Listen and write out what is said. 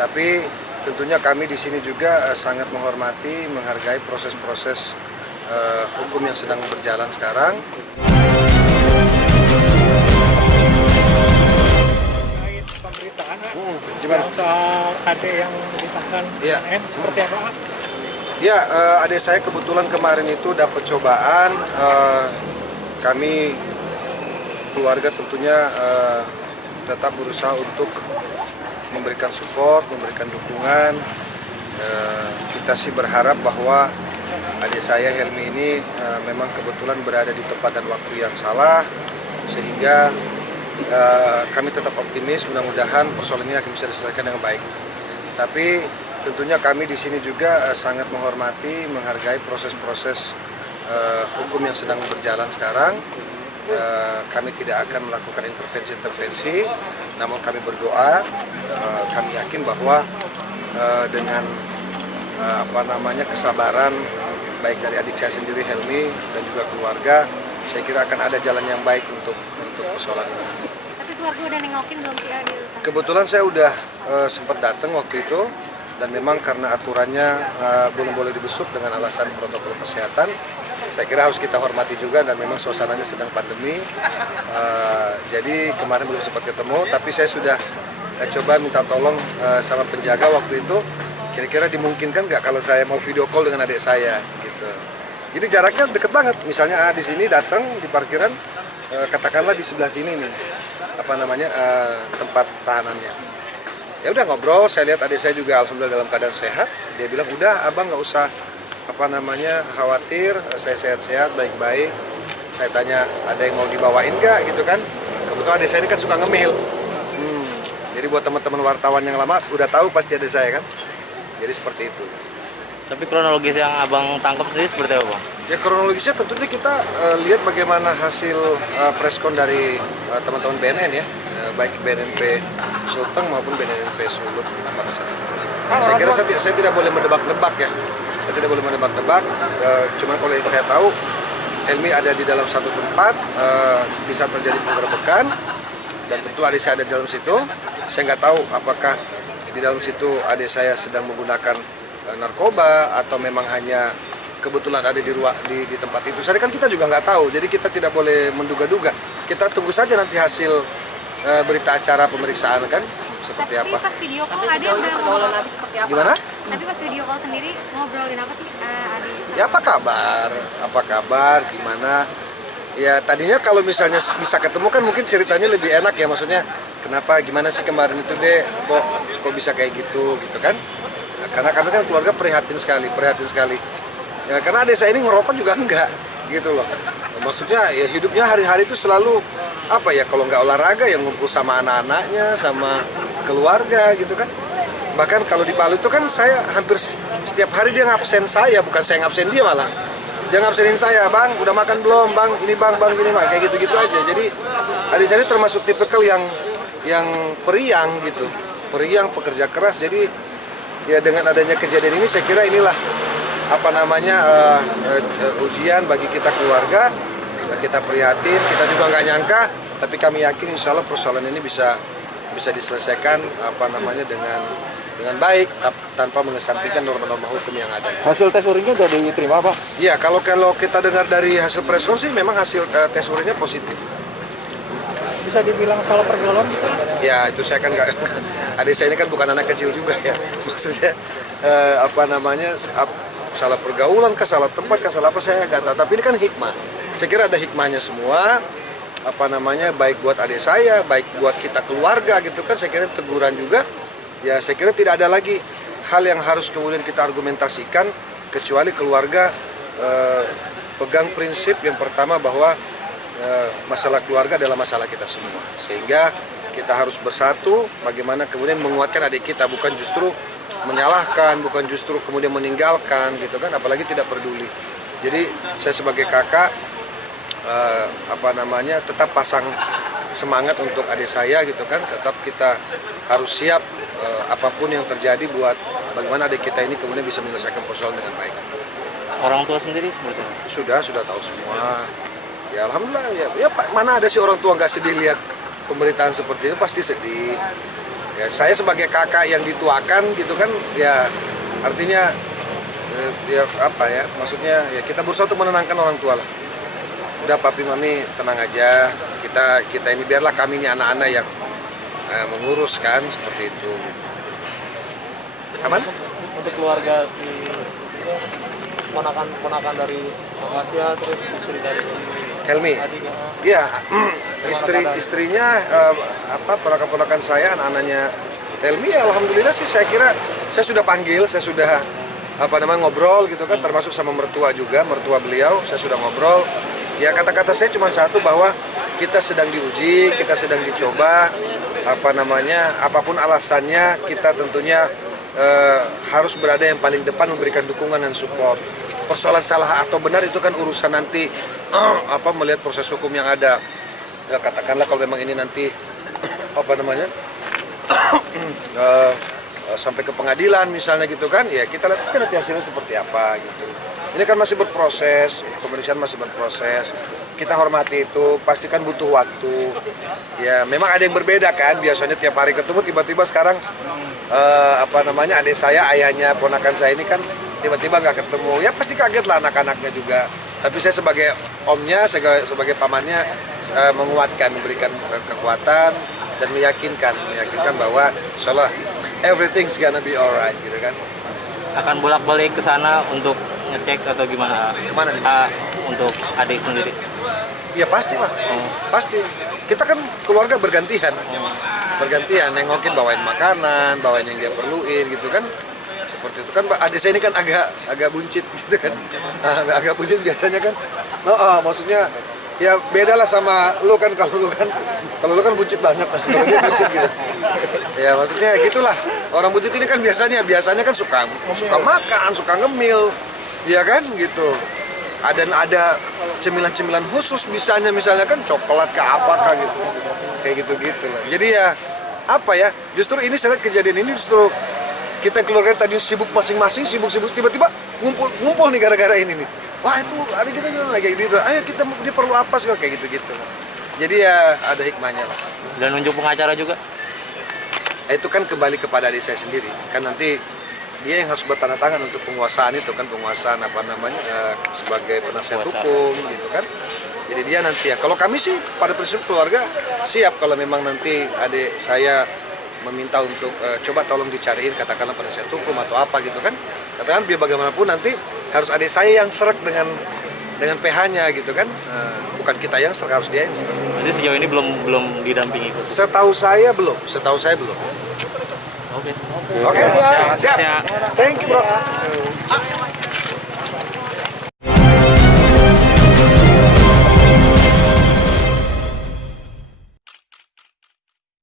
Tapi tentunya kami di sini juga sangat menghormati, menghargai proses-proses hukum yang sedang berjalan sekarang. Pemberitaan Gimana? soal adik yang ditahan Iya. seperti apa? Ya, adik saya kebetulan kemarin itu dapat cobaan. Kami keluarga tentunya tetap berusaha untuk memberikan support, memberikan dukungan. Kita sih berharap bahwa adik saya Helmi ini memang kebetulan berada di tempat dan waktu yang salah, sehingga kami tetap optimis mudah-mudahan persoalan ini akan bisa diselesaikan dengan baik. Tapi tentunya kami di sini juga sangat menghormati, menghargai proses-proses hukum yang sedang berjalan sekarang. Kami tidak akan melakukan intervensi-intervensi, namun kami berdoa, kami yakin bahwa dengan kesabaran baik dari adik saya sendiri Helmi dan juga keluarga, saya kira akan ada jalan yang baik untuk persoalan ini. Tapi keluarga udah nengokin belum sih Adil? Kebetulan saya udah sempat datang waktu itu, dan memang karena aturannya belum boleh dibesuk dengan alasan protokol kesehatan, saya kira harus kita hormati juga, dan memang suasananya sedang pandemi. Jadi kemarin belum sempat ketemu, tapi saya sudah coba minta tolong sama penjaga waktu itu, kira-kira dimungkinkan nggak kalau saya mau video call dengan adik saya gitu. Jadi jaraknya deket banget, misalnya di sini datang di parkiran, katakanlah di sebelah sini nih tempat tahanannya. Ya udah ngobrol, saya lihat adik saya juga alhamdulillah dalam keadaan sehat. Dia bilang udah abang nggak usah khawatir, saya sehat-sehat baik-baik. Saya tanya ada yang mau dibawain nggak gitu kan. Kebetulan adik saya ini kan suka ngemil. Jadi buat teman-teman wartawan yang lama udah tahu pasti adik saya kan. Jadi seperti itu. Tapi kronologis yang abang tangkap sendiri seperti apa, Bang? Ya kronologisnya tentunya kita lihat bagaimana hasil preskon dari teman-teman BNN ya, baik BNNP Sulteng maupun BNNP Sulut pada saat itu. Saya kira saya tidak boleh mendebak-debak ya, saya tidak boleh mendebak-debak. Cuman kalau yang saya tahu, Helmi ada di dalam satu tempat, bisa terjadi penggerbekan, dan tentu adik saya ada di dalam situ. Saya nggak tahu apakah di dalam situ adik saya sedang menggunakan narkoba atau memang hanya kebetulan ada di tempat itu. Saya kan kita juga nggak tahu, jadi kita tidak boleh menduga-duga. Kita tunggu saja nanti hasil berita acara pemeriksaan kan seperti apa. Tapi pas video call ada yang udah ngobrol seperti apa? Gimana? Tapi pas video call sendiri ngobrolin apa sih Adil? Ya apa kabar, gimana? Ya tadinya kalau misalnya bisa ketemu kan mungkin ceritanya lebih enak ya, maksudnya kenapa, gimana sih kemarin itu deh, kok bisa kayak gitu kan? Nah, karena kami kan keluarga prihatin sekali. Ya, karena adik saya ini ngerokok juga enggak, gitu loh. Maksudnya ya hidupnya hari-hari itu selalu kalau nggak olahraga ya ngumpul sama anak-anaknya, sama keluarga gitu kan. Bahkan kalau di Palu itu kan saya hampir setiap hari dia ngabsen saya, bukan saya ngabsen dia malah. Dia ngabsenin saya, bang udah makan belum, bang ini bang gini bang, kayak gitu-gitu aja. Jadi adik saya ini termasuk tipikal yang periang gitu, periang, pekerja keras. Jadi ya dengan adanya kejadian ini saya kira inilah ujian bagi kita keluarga. Kita prihatin, kita juga nggak nyangka, tapi kami yakin insya Allah persoalan ini bisa diselesaikan dengan baik tanpa mengesampingkan norma-norma hukum yang ada. Hasil tes urinnya udah diterima, Pak? Iya, kalau kita dengar dari hasil preskon sih memang hasil tes urinnya positif. Bisa dibilang salah pergaulan? Ya itu saya kan nggak, adik saya ini kan bukan anak kecil juga ya, maksudnya salah pergaulan kah, salah tempat kah, salah apa saya nggak tahu. Tapi ini kan hikmah. Saya kira ada hikmahnya semua, baik buat adik saya, baik buat kita keluarga gitu kan. Saya kira teguran juga. Ya saya kira tidak ada lagi hal yang harus kemudian kita argumentasikan, kecuali keluarga pegang prinsip yang pertama bahwa masalah keluarga adalah masalah kita semua. Sehingga kita harus bersatu bagaimana kemudian menguatkan adik kita, bukan justru menyalahkan, bukan justru kemudian meninggalkan gitu kan, apalagi tidak peduli. Jadi saya sebagai kakak tetap pasang semangat untuk adik saya gitu kan, tetap kita harus siap apapun yang terjadi buat bagaimana adik kita ini kemudian bisa menyelesaikan persoalan dengan baik. Orang tua sendiri seperti apa? Sudah tahu semua. Ya alhamdulillah ya Pak, mana ada sih orang tua nggak sedih lihat pemberitaan seperti ini, pasti sedih. Ya, saya sebagai kakak yang dituakan gitu kan, ya artinya ya apa ya, maksudnya ya kita berusaha untuk menenangkan orang tua lah. Udah papi mami tenang aja, kita ini biarlah kami ini anak-anak yang mengurus kan, seperti itu. Aman? Untuk keluarga di ponakan dari Asia, terus istri dari Helmi. adiknya. Iya, istrinya ponakan-ponakan saya, anak-anaknya Helmi, ya alhamdulillah sih saya kira saya sudah panggil, saya sudah ngobrol gitu kan, termasuk sama mertua juga, mertua beliau, saya sudah ngobrol. Ya kata-kata saya cuma satu, bahwa kita sedang diuji, kita sedang dicoba, apapun alasannya kita tentunya harus berada yang paling depan, memberikan dukungan dan support. Persoalan salah atau benar itu kan urusan nanti melihat proses hukum yang ada. Ya, katakanlah kalau memang ini nanti sampai ke pengadilan misalnya gitu kan, ya kita lihat kan nanti hasilnya seperti apa gitu. Ini kan masih berproses, pemeriksaan masih berproses. Kita hormati itu, pastikan butuh waktu. Ya memang ada yang berbeda kan, biasanya tiap hari ketemu, tiba-tiba sekarang adik saya, ayahnya ponakan saya ini kan tiba-tiba nggak ketemu. Ya pasti kaget lah anak-anaknya juga. Tapi saya sebagai omnya, sebagai pamannya menguatkan, memberikan kekuatan dan meyakinkan bahwa insyaallah everything's gonna be alright gitu kan. Akan bolak-balik ke sana untuk ngecek atau gimana? Kemana nih? Untuk adik sendiri. Ya pasti lah, pasti. Kita kan keluarga bergantian, nengokin, bawain makanan, bawain yang dia perluin gitu kan. Seperti itu kan, adik saya ini kan agak buncit gitu kan, agak buncit biasanya kan. Maksudnya ya beda lah sama lu kan, kalau lu kan buncit banget, kalau dia buncit gitu. Ya maksudnya gitulah, orang buncit ini kan biasanya kan suka makan, suka ngemil, ya kan gitu. Ada cemilan-cemilan khusus misalnya kan coklat ke apakah gitu, kayak gitu lah. Jadi ya justru ini saya lihat kejadian ini justru kita keluarga tadi sibuk masing-masing, sibuk tiba-tiba ngumpul nih gara-gara ini nih. Wah itu ada kita lagi gitu, ayo dia perlu apa sih, kayak gitu. Jadi ya ada hikmahnya lah. Dan nunjuk pengacara juga. Itu kan kembali kepada adik saya sendiri, kan nanti dia yang harus bertanda tangan untuk penguasaan itu kan, penguasaan sebagai penasihat hukum gitu kan. Jadi dia nanti ya, kalau kami sih pada prinsip keluarga siap kalau memang nanti adik saya meminta untuk coba tolong dicariin katakanlah penasihat hukum atau apa gitu kan. Katakan biar bagaimanapun nanti harus adik saya yang serak dengan PH-nya gitu kan. Bukan kita yang serak, harus dia yang serak. Jadi sejauh ini belum didampingi. Setahu saya belum. Oke. Oke, siap. Siap. Thank you bro.